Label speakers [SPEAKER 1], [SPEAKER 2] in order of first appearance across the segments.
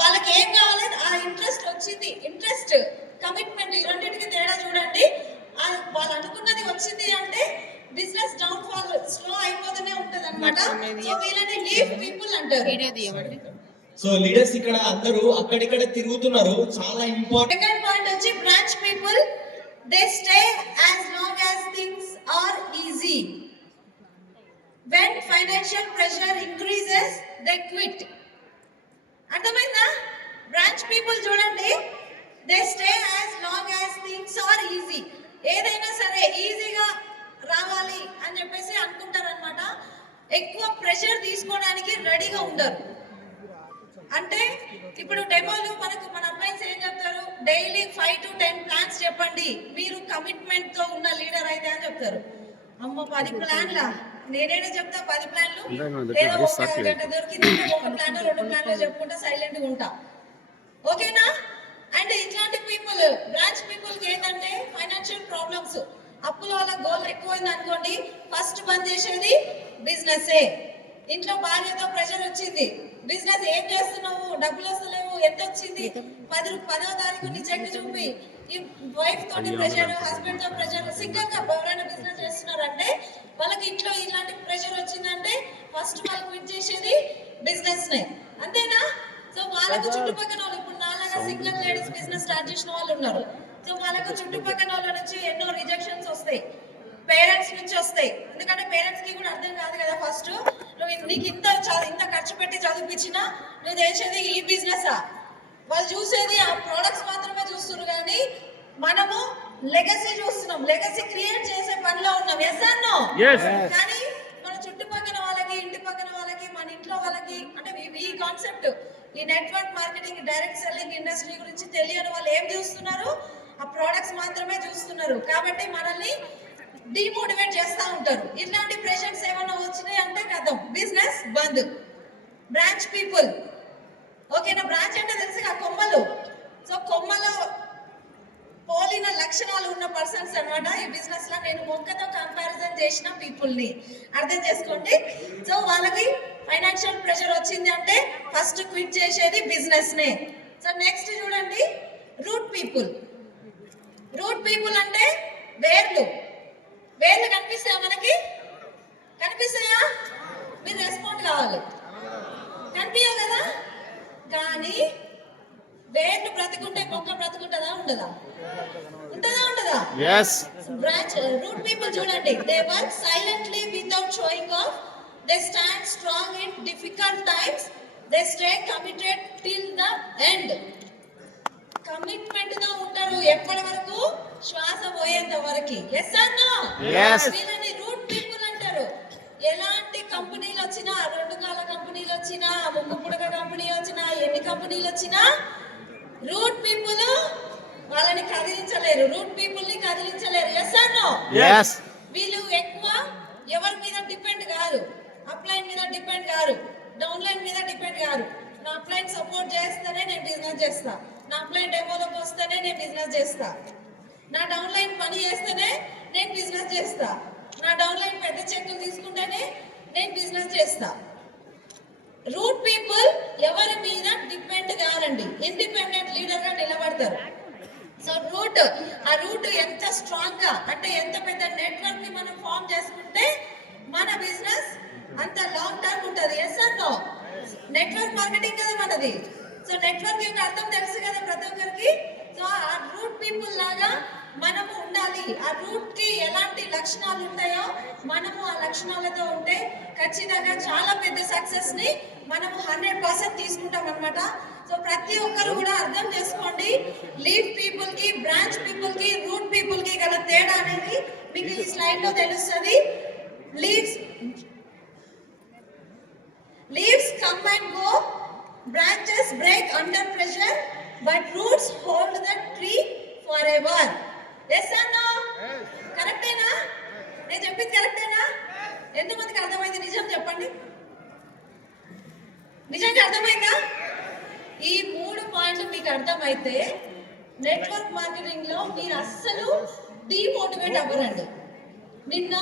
[SPEAKER 1] వాళ్ళకి ఏం కావాలి ఆ ఇంట్రెస్ట్ వచ్చింది. ఇంట్రెస్ట్ కమిట్మెంట్ ఈ రెండింటికి తేడా చూడండి. వాళ్ళు అనుకున్నది వచ్చింది అంటే బిజినెస్ డౌన్ ఫాల్ స్లో అయిపోతూనే ఉంటది అనమాట సో వీళ్ళని లీవ్ పీపుల్ అంటారు.
[SPEAKER 2] సో లీడర్స్ ఇక్కడ అందరూ అక్కడిక్కడ తిరుగుతున్నారు. చాలా ఇంపార్టెంట్
[SPEAKER 1] సెకండ్ పాయింట్ వచ్చి branch people they stay as long as things are easy when financial pressure increases they quit అర్థమైందా? బ్రాంచ్ పీపుల్ చూడండి. They stay as long as things are easy ఏదైనా సరే ఈజీగా రావాలి అని చెప్పేసి అనుకుంటారనమాట ఎక్కువ ప్రెషర్ తీసుకోవడానికి రెడీగా ఉండరు. అంటే ఇప్పుడు డెమోలు మనకు మన అబ్బాయిస్ ఏం చెప్తారు? Daily five to ten plans చెప్పండి. మీరు కమిట్మెంట్తో ఉన్న లీడర్ అయితే అని చెప్తారు. అమ్మ పది ప్లాన్లా నేనేనే చెప్తా పది ప్లాన్లు. లేదా ఒక గంట దొరికిందంటే ఒక ప్లాన్ రెండు ప్లాన్లు చెప్పుకుంటా సైలెంట్గా ఉంటా. ఓకేనా? అండ్ ఇట్లాంటి పీపుల్ బ్రాంచ్ పీపుల్కి ఏంటంటే ఫైనాన్షియల్ ప్రాబ్లమ్స్ అప్పుల వల్ల గోల్ ఎక్కువైంది అనుకోండి ఫస్ట్ బంద్ చేసేది బిజినెస్ ఇంట్లో భార్యతో ప్రెషర్ వచ్చింది. బిజినెస్ ఏం చేస్తున్నావు? డబ్బులు వస్తలేవు. ఎంత వచ్చింది? పది పదవ తారీఖు నీ చెక్ చూపి. ఈ వైఫ్ తోటి ప్రెషర్ హస్బెండ్తో ప్రెషర్ సింగల్గా ఎవరైనా బిజినెస్ చేస్తున్నారంటే వాళ్ళకి ఇంట్లో ఇలాంటి ప్రెషర్ వచ్చిందంటే ఫస్ట్ వాళ్ళు క్విట్ చేసేది బిజినెస్ నే. అంతేనా? సో వాళ్ళకు చుట్టుపక్కల వాళ్ళు ఇప్పుడు నాలాగా సింగిల్ లేడీస్ బిజినెస్ స్టార్ట్ చేసిన వాళ్ళు ఉన్నారు. సో వాళ్ళకు చుట్టుపక్కల వాళ్ళ నుంచి ఎన్నో రిజెక్షన్స్ వస్తాయి. పేరెంట్స్ నుంచి వస్తాయి. ఎందుకంటే పేరెంట్స్కి కూడా అర్థం కాదు కదా ఫస్ట్. నువ్వు నీకు ఇంత ఇంత ఖర్చు పెట్టి చదివించినా నువ్వు చేసేది ఈ బిజినెస్ వాళ్ళు చూసేది ఆ ప్రొడక్ట్స్ మాత్రమే చూస్తున్నారు కానీ మనము లెగసీ చూస్తున్నాం. లెగసీ క్రియేట్ చేసే పనిలో ఉన్నాం. ఎస్ అన్నో కానీ మన చుట్టుపక్కల వాళ్ళకి ఇంటి పక్కన వాళ్ళకి మన ఇంట్లో వాళ్ళకి అంటే ఈ కాన్సెప్ట్ ఈ network marketing direct selling industry గురించి తెలియని వాళ్ళు ఏం చూస్తున్నారు? ఆ ప్రోడక్ట్స్ మాత్రమే చూస్తున్నారు. కాబట్టి మనల్ని డిమోటివేట్ చేస్తూ ఉంటారు. ఇట్లాంటి ప్రెషర్స్ ఏమైనా వచ్చినాయి అంటే కథం. బిజినెస్ బంద్. బ్రాంచ్ పీపుల్ ఓకేనా? బ్రాంచ్ అంటే తెలుసు ఆ కొమ్మలు. సో కొమ్మలో పోలిన లక్షణాలు ఉన్న పర్సన్స్ అనమాట ఈ బిజినెస్లో నేను మొక్కతో కంపారిజన్ చేసిన పీపుల్ని. అర్థం చేసుకోండి. సో వాళ్ళకి ఫైనాన్షియల్ ప్రెషర్ వచ్చింది అంటే ఫస్ట్ క్విట్ చేసేది బిజినెస్ నే. సో నెక్స్ట్ చూడండి. రూట్ పీపుల్ రూట్ పీపుల్ అంటే వేర్లు. వేర్లు కనిపిస్తాయా మనకి? కనిపిస్తాయా? మీరు రెస్పాండ్ కావాలి. కనిపించవు కదా? కానీ వేర్లు బ్రతుకుంటే మొక్క బ్రతుకుంటుందా ఉండదా? ఉంటుందా ఉండదా?
[SPEAKER 3] Yes.
[SPEAKER 1] బ్రాంచ్ రూట్ పీపుల్ చూడండి. They work silently without showing off they stand strong in difficult times they stay committed till the end కమిట్మెంట్తో ఉంటారు ఎప్పటి వరకు? శ్వాస పోయేంత వరకు. ఎస్ అన్నా
[SPEAKER 3] Yes.
[SPEAKER 1] వీళ్ళని రూట్ పీపుల్ అంటారు. ఎలాంటి కంపెనీలు వచ్చినా రెండు కాల కంపెనీలు వచ్చినా ముక్కు పుడక కంపెనీ వచ్చినా ఎన్ని కంపెనీలు వచ్చినా రూట్ పీపుల్ వాళ్ళని కదిలించలేరు. రూట్ పీపుల్ని కదిలించలేరు ఎస్ అన్నో
[SPEAKER 3] Yes.
[SPEAKER 1] వీళ్ళు ఎక్కువ ఎవరి మీద డిపెండ్ కాదు అప్లైన్ మీద డిపెండ్ కాదు డౌన్ లైన్ మీద డిపెండ్ కాదు నా అప్లైన్ సపోర్ట్ చేస్తేనే నేను బిజినెస్ చేస్తా. నా అప్లైన్ డెమోలోకి వస్తేనే నేను బిజినెస్ చేస్తా. నా డౌన్ లైన్ పని చేస్తేనే నేను బిజినెస్ చేస్తా. నా డౌన్ లైన్ పెద్ద చెక్కులు తీసుకుంటేనే నేను బిజినెస్ చేస్తా. రూట్ పీపుల్ ఎవరి మీద డిపెండ్ కారండి. ఇండిపెండెంట్ లీడర్గా నిలబడతారు. సో రూట్ ఆ రూట్ ఎంత స్ట్రాంగ్గా అంటే ఎంత పెద్ద నెట్వర్క్ని మనం ఫామ్ చేసుకుంటే మన బిజినెస్ అంత లాంగ్ టర్మ్ ఉంటది. ఎస్ నో నెట్వర్క్ మార్కెటింగ్ కదా మనది. సో నెట్వర్క్ యొక్క అర్థం తెలుసు కదా ప్రతి ఒక్కరికి? సో ఆ రూట్ పీపుల్ లాగా మనము ఉండాలి. ఆ రూట్కి ఎలాంటి లక్షణాలు ఉంటాయో మనము ఆ లక్షణాలతో ఉంటే ఖచ్చితంగా చాలా పెద్ద సక్సెస్ని మనము హండ్రెడ్ పర్సెంట్ తీసుకుంటాం అనమాట సో ప్రతి ఒక్కరు కూడా అర్థం చేసుకోండి. లీడ్ పీపుల్కి బ్రాంచ్ పీపుల్కి రూట్ పీపుల్కి గల తేడా అనేది మీకు ఈ స్లైడ్లో తెలుస్తుంది. Leaves leaves come and go branches break under pressure but roots hold the tree forever yes అన్నా కరెక్టేనా నేను చెప్పింది కరెక్టేనా ఎంతమందికి అర్థమైంది? నిజం చెప్పండి. నిజంగా అర్థమైందా? ఈ మూడు పాయింట్లు మీకు అర్థమైతే నెట్వర్క్ మార్కెటింగ్లో మీరు అస్సలు డిమోటివేట్ అవ్వరండి. నిన్న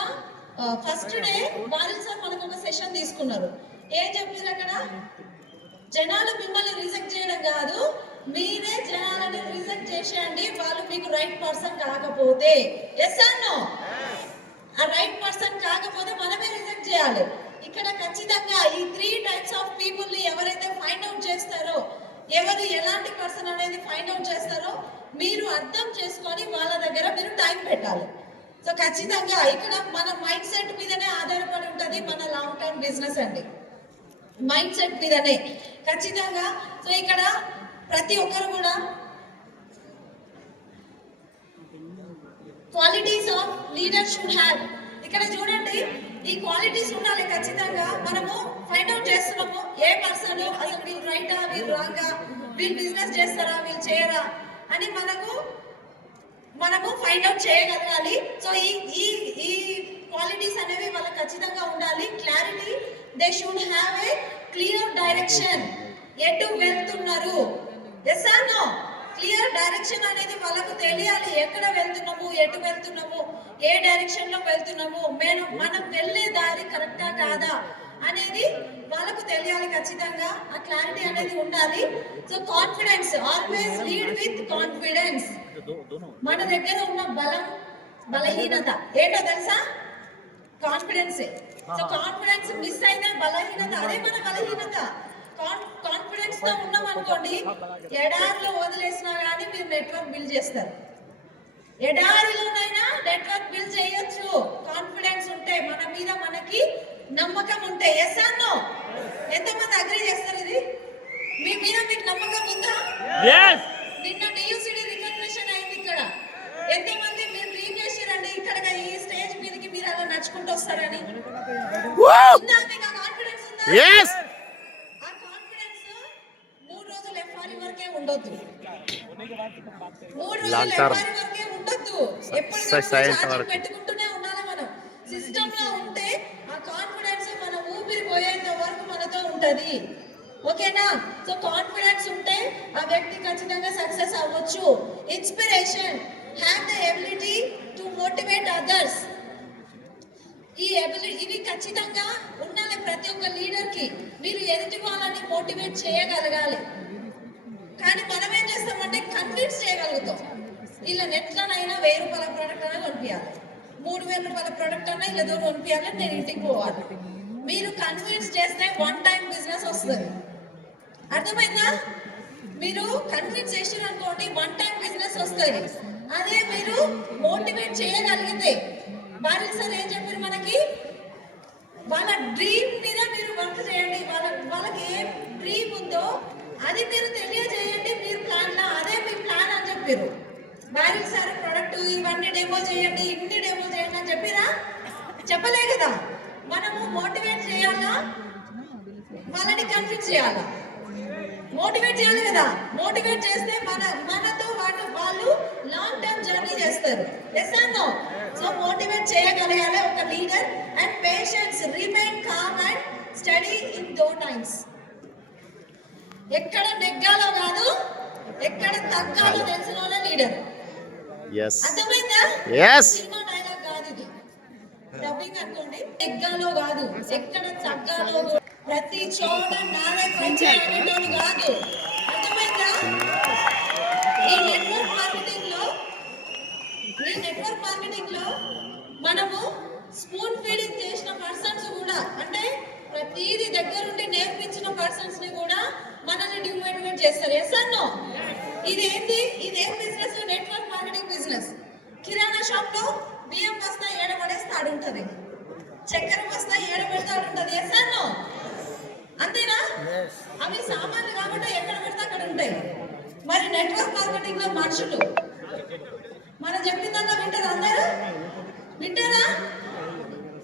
[SPEAKER 1] ఫస్ట్ డే బాలిన్ సార్ మనకు ఒక సెషన్ తీసుకున్నారు. ఏం చెప్పారు అక్కడ? జనాలు మిమ్మల్ని రిజెక్ట్ చేయ చేయడం కాదు మీరే జనాలని రిజెక్ట్ చేసేయండి. వాళ్ళు మీకు రైట్ పర్సన్ కాకపోతే. ఎస్ నో ఆ రైట్ పర్సన్ కాకపోతే మనమే రిజెక్ట్ చేయాలి. ఇక్కడ ఖచ్చితంగా ఈ త్రీ టైప్స్ ఆఫ్ పీపుల్ని ఎవరైతే ఫైండ్ అవుట్ చేస్తారో ఎవరు ఎలాంటి పర్సన్ అనేది ఫైండ్ అవుట్ చేస్తారో మీరు అర్థం చేసుకొని వాళ్ళ దగ్గర మీరు టైం పెట్టాలి. సో ఖచ్చితంగా ఇక్కడ మన మైండ్ సెట్ మీదనే ఆధారపడి ఉంటుంది మన లాంగ్ టర్మ్ బిజినెస్ అండి. మైండ్ సెట్ మీదనే. ఖచ్చితంగా. సో ఇక్కడ ప్రతి ఒక్కరు కూడా qualities of leader should have ఇక్కడ చూడండి ఈ క్వాలిటీస్ ఉండాలి ఖచ్చితంగా. మనము ఫైండ్ అవుట్ చేస్తున్నాము ఏ పర్సన్ అసలు వీళ్ళు రైటా వీళ్ళు రాంగా వీళ్ళు బిజినెస్ చేస్తారా వీళ్ళు చేయరా అని మనకు మనము ఫైండ్ అవుట్ చేయగలగాలి. సో ఈ ఈ ఈ క్వాలిటీస్ అనేవి వాళ్ళకి ఖచ్చితంగా ఉండాలి. Clarity they should have a clear direction ఎటు వెళ్తున్నారు? Yes or no clear direction అనేది వాళ్ళకు తెలియాలి. ఎక్కడ వెళ్తున్నాము? ఎటు వెళ్తున్నాము? ఏ డైరెక్షన్లో వెళ్తున్నాము? మేము మనం వెళ్ళే దారి కరెక్టా కాదా? అనేది వాళ్ళకు తెలియాలి ఖచ్చితంగా. ఆ క్లారిటీ అనేది ఉండాలి. So confidence always lead with confidence మన దగ్గర ఉన్న బలం బలహీనత. ఏంటో తెలుసా? కాన్ఫిడెన్సే సో కాన్ఫిడెన్స్ మిస్ అయిన బలహీనత అదే మన బలహీనత కాన్ఫిడెన్స్తో ఉన్నాం అనుకోండి ఎడారిలో వదిలేసినా కానీ మీరు నెట్వర్క్ బిల్డ్ చేస్తారు. ఎడారిలోనైనా నెట్వర్క్ బిల్డ్ చేయొచ్చు. కాన్ఫిడెన్స్ ఉంటే మన మీద మనకి నమ్మకం ఉంటే. ఎస్ అన్నో ఎంతమంది అగ్రి చేస్తారు ఇది? మీ మీద మీకు నమ్మకం ఉందా! నిన్న డియూసిడి రికగ్నిషన్ అయింది ఇక్కడ. ఎంతమంది మీరు డ్రీమ్ చేశారండి ఇక్కడ ఈ మీరు అలా నడుచుకుంటూ వస్తారని. రోజులు ఎఫ్ఆర్ఈ వరకే. పెట్టుకుంటూనే ఉండాలి మనం. సిస్టమ్లో ఉంటే ఆ కాన్ఫిడెన్స్ మన ఊపిరి పోయేంత వరకు మనతో ఉంటది. ఓకేనా? సో కాన్ఫిడెన్స్ ఉంటే ఆ వ్యక్తి ఖచ్చితంగా సక్సెస్ అవ్వచ్చు. Inspiration have the ability to motivate others ఈ ఎబిలిటీ ఇవి ఖచ్చితంగా ఉండాలి ప్రతి ఒక్క లీడర్కి. మీరు ఎదుటి వాళ్ళని మోటివేట్ చేయగలగాలి. కానీ మనం ఏం చేస్తామంటే కన్విన్స్ చేయగలుగుతాం. వీళ్ళని ఎట్లనైనా వెయ్యి రూపాయల ప్రోడక్ట్ అయినా కొనిపించాలి మూడు వేల రూపాయల ప్రోడక్ట్ అయినా ఇలా దూరం నేను ఇంటికి పోవాలి. మీరు కన్విన్స్ చేస్తే వన్ టైం బిజినెస్ వస్తుంది. అర్థమైందా? మీరు కన్విన్స్ చేసారు అనుకోండి వన్ టైం బిజినెస్ వస్తుంది. అదే మీరు మోటివేట్ చేయగలిగితే. భార్య సార్ ఏం చెప్పారు మనకి? వాళ్ళ డ్రీమ్ మీద మీరు వర్క్ చేయండి. వాళ్ళ వాళ్ళకి ఏం డ్రీమ్ ఉందో అది మీరు తెలియజేయండి. మీరు ప్లాన్ లా అదే మీ ప్లాన్ అని చెప్పారు. భార్య సార్ ప్రొడక్ట్ ఇవన్నీ డెమో చేయండి ఇన్ని డెమో చేయండి అని చెప్పిరా? చెప్పలే కదా. మనము మోటివేట్ చేయాలా? వాళ్ళని కన్విన్స్ చేయాలా? మోటివేట్ చేయాలి కదా. మోటివేట్ చేస్తే మన మనతో వాళ్ళు వాళ్ళు లాంగ్ టర్మ్ జర్నీ చేస్తారు. ఎస్ సో మోటివేట్ చేయగలగాలి ఒక leader and patience remain calm and steady in those times ఎక్కడ నెగ్గాలో కాదు ఎక్కడ తగ్గాలో తెలిసిన వాళ్ళ లీడర్. అర్థమైందా. సినిమా డైలాగ్ కాదు ఇది. డబ్బింగ్ అనుకోండి. ఎగ్గాలో కాదు ఎక్కడ తగ్గాలో. ప్రతి చోట నాదే పంచే అనేటోడు కాదు. అర్థమైందా? ఈ నెట్వర్క్ మార్కెటింగ్లో ఈ నెట్వర్క్ మార్కెటింగ్లో మనము స్పూన్ ఫీడింగ్ చేసిన పర్సన్స్ కూడా అంటే ప్రతిదీ దగ్గరుండి నేర్పించిన పర్సన్స్ని కూడా మనల్ని డిమోటివేట్ చేస్తారు. ఎస్ అన్నో ఇదేంటి ఇదేం బిజినెస్ నెట్వర్క్ మార్కెటింగ్ బిజినెస్ కిరాణా షాప్లో బియ్యం బస్తా ఏడబడేస్తే ఆడుంటది. చక్కెర బస్తా ఏడబెడితే ఆడుంటది. ఎస్ అన్నో అంతేనా? అవి సామాన్లు కాబట్టి ఎక్కడ పెడితే అక్కడ ఉంటాయి. మరి నెట్వర్క్ మార్కెటింగ్లో మనుషులు. మనం చెప్పిందన్నా వింటారా అందరూ? వింటారా?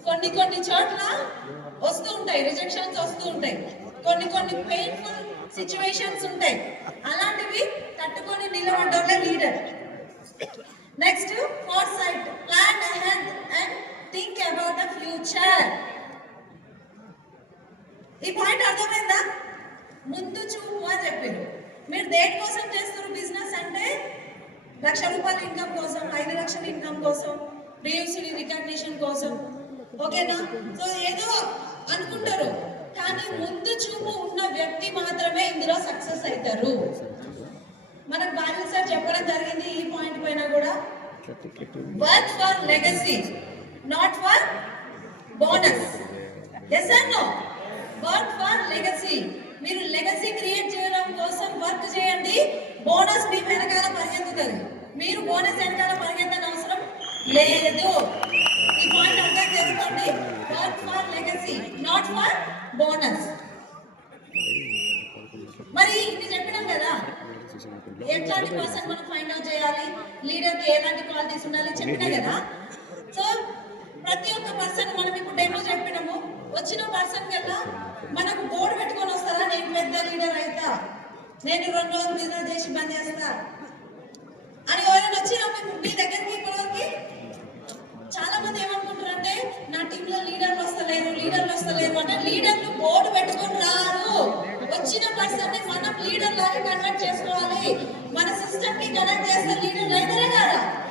[SPEAKER 1] కొన్ని కొన్ని చోట్ల వస్తూ ఉంటాయి రిజెక్షన్స్ వస్తూ ఉంటాయి. కొన్ని కొన్ని పెయిన్ఫుల్ సిచ్యువేషన్స్ ఉంటాయి. అలాంటివి తట్టుకొని నిలబడ్డోళ్ళే leader next foresight plan ahead and think about the future ఈ పాయింట్ అర్థమైందా? ముందు చూపు అని చెప్పారు. మీరు దేని కోసం చేస్తారు బిజినెస్ అంటే లక్ష రూపాయల ఇన్కమ్ కోసం ఐదు లక్షల ఇన్కమ్ కోసం రియూసిడి రికగ్నిషన్ కోసం. ఓకేనా? సో ఏదో అనుకుంటారు కానీ ముందు చూపు ఉన్న వ్యక్తి మాత్రమే ఇందులో సక్సెస్ అవుతారు. మనకు బాధ్యత సార్ చెప్పడం జరిగింది ఈ పాయింట్ పైన కూడా. Work for legacy not for bonus yes and no work for legacy మీరు లెగసీ క్రియేట్ చేయడం కోసం వర్క్ చేయండి. బోనస్ మీ వెనకాల పరిగెత్తుతుంది. మీరు బోనస్ వెనకాల పరిగెత్తని అవసరం లేదు ఈ పాయింట్ అర్థం చేసుకోండి work for legacy not for bonus మరి ఇది చెప్పినాం కదా ఎట్లాంటి పర్సన్ మనం ఫైండ్ అవుట్ చేయాలి లీడర్కి ఎలాంటి క్వాలిటీస్ ఉండాలి చెప్పినా కదా సో ప్రతి ఒక్క పర్సన్ మనం ఇప్పుడు డెమో చెప్పినాము వచ్చిన పర్సన్ కల్లా మనకు బోర్డు పెట్టుకొని వస్తారా నేను పెద్ద లీడర్ అవుతా నేను రెండు రోజులు బిజినెస్ చేసి బంద్ చేస్తా. అని ఎవరైనా వచ్చినా మీ- దగ్గరికి ఇప్పటివరకు చాలా మంది ఏమనుకుంటారు అంటే నా టీమ్లో లీడర్లు వస్తలేరు లీడర్లు వస్తలేరు అంటే లీడర్లు బోర్డు పెట్టుకొని రారు. వచ్చిన పర్సన్ని మనం లీడర్ లాగా కన్వర్ట్ చేసుకోవాలి. మన సిస్టమ్కి కనెక్ట్ చేస్తే లీడర్ అయితేనే కదా.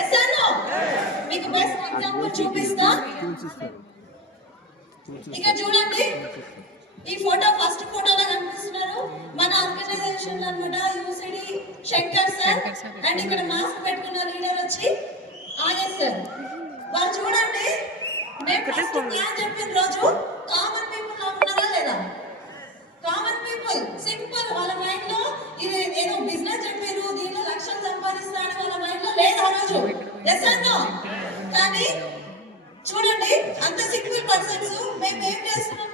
[SPEAKER 1] ఎస్ మీకు బెస్ట్ ఎగ్జాంపుల్ చూపిస్తా. ఇక్కడ చూడండి. ఈ ఫోటో ఫస్ట్ ఫోటోలో కనిపిస్తున్నారు. మన ఆర్గనైజేషన్ అన్నమాట యూసిడి శంకర్ సార్. అండ్ ఇక్కడ మాస్క్ పెట్టుకున్న లీడర్ వచ్చి ఆర్ఎస్ సార్. వాళ్ళు చూడండి మేము ఫస్ట్ ప్లాన్ చెప్పిన రోజు కామన్ పీపుల్లో ఉన్నారా లేదా? కామన్ పీపుల్ సింపుల్ వాళ్ళ మైండ్లో ఇది ఏదో బిజినెస్ చెప్పారు దీనిలో లక్షలు సంపాదిస్తా అని వాళ్ళ మైండ్లో లేదు ఆ రోజు. ఎస్ నో కానీ చూడండి అంత సింపుల్ పర్సన్స్ మేము ఏం చేస్తున్నాము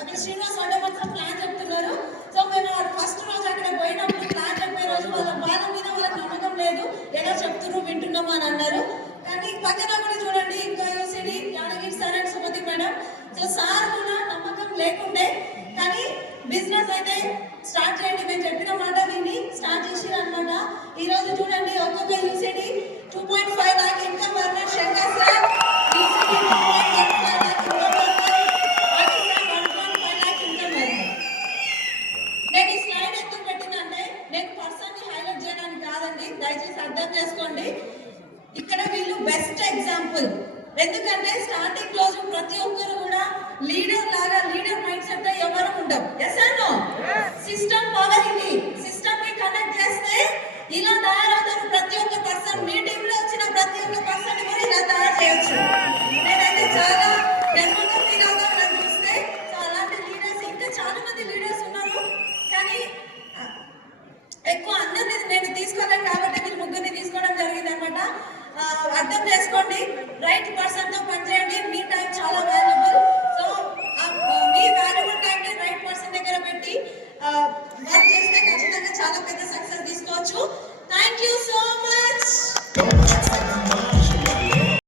[SPEAKER 1] అక్కడ శ్రీనివాస్ మాత్రం ప్లాన్ చెప్తున్నారు. సో మేము ఫస్ట్ రోజు అక్కడ పోయినప్పుడు ప్లాన్ చెప్పే రోజు వాళ్ళ వాళ్ళ మీద వాళ్ళకి నమ్మకం లేదు. ఎలా చెప్తున్నారు వింటున్నాము అని అన్నారు. కానీ పక్కన కూడా చూడండి ఇంకా UCD Yadagiri sir and Sumathi madam so sir కూడా నమ్మకం లేకుండే. కానీ బిజినెస్ అయితే స్టార్ట్ చేయండి మేము చెప్పిన మాట విని స్టార్ట్ చేసి అనమాట ఈ రోజు చూడండి ఒక్కొక్క UCD two point five lakh income అన్నారు Shankar sir UCD two point one five lakh income earner RS sir one point five lakh income earner నేను ఈ స్లైడ్ ఎందుకు పెట్టినంటే నేను పర్సన్ని హైలైట్ చేయడానికి కాదండి దయచేసి అర్థం చేసుకోండి. ఇక్కడ వీళ్ళు బెస్ట్ ఎగ్జాంపుల్ ఎందుకంటే స్టార్టింగ్ రోజు ప్రతి ఒక్కరు కూడా లీడర్ లాగా లీడర్ మైండ్ సెట్ ఎవరు ఉండవు ఎస్ నో సిస్టమ్ పవర్ ఇది. సిస్టమ్ని కనెక్ట్ చేస్తే ఇలా తయారవుతారు ప్రతి ఒక్క పర్సన్ మీ టీమ్లో వచ్చిన ప్రతి ఒక్క పర్సన్ కూడా ఇలా తయారు చేయొచ్చు. నేనైతే చాలా అర్థం చేసుకోండి. రైట్ పర్సన్తో పనిచేయండి.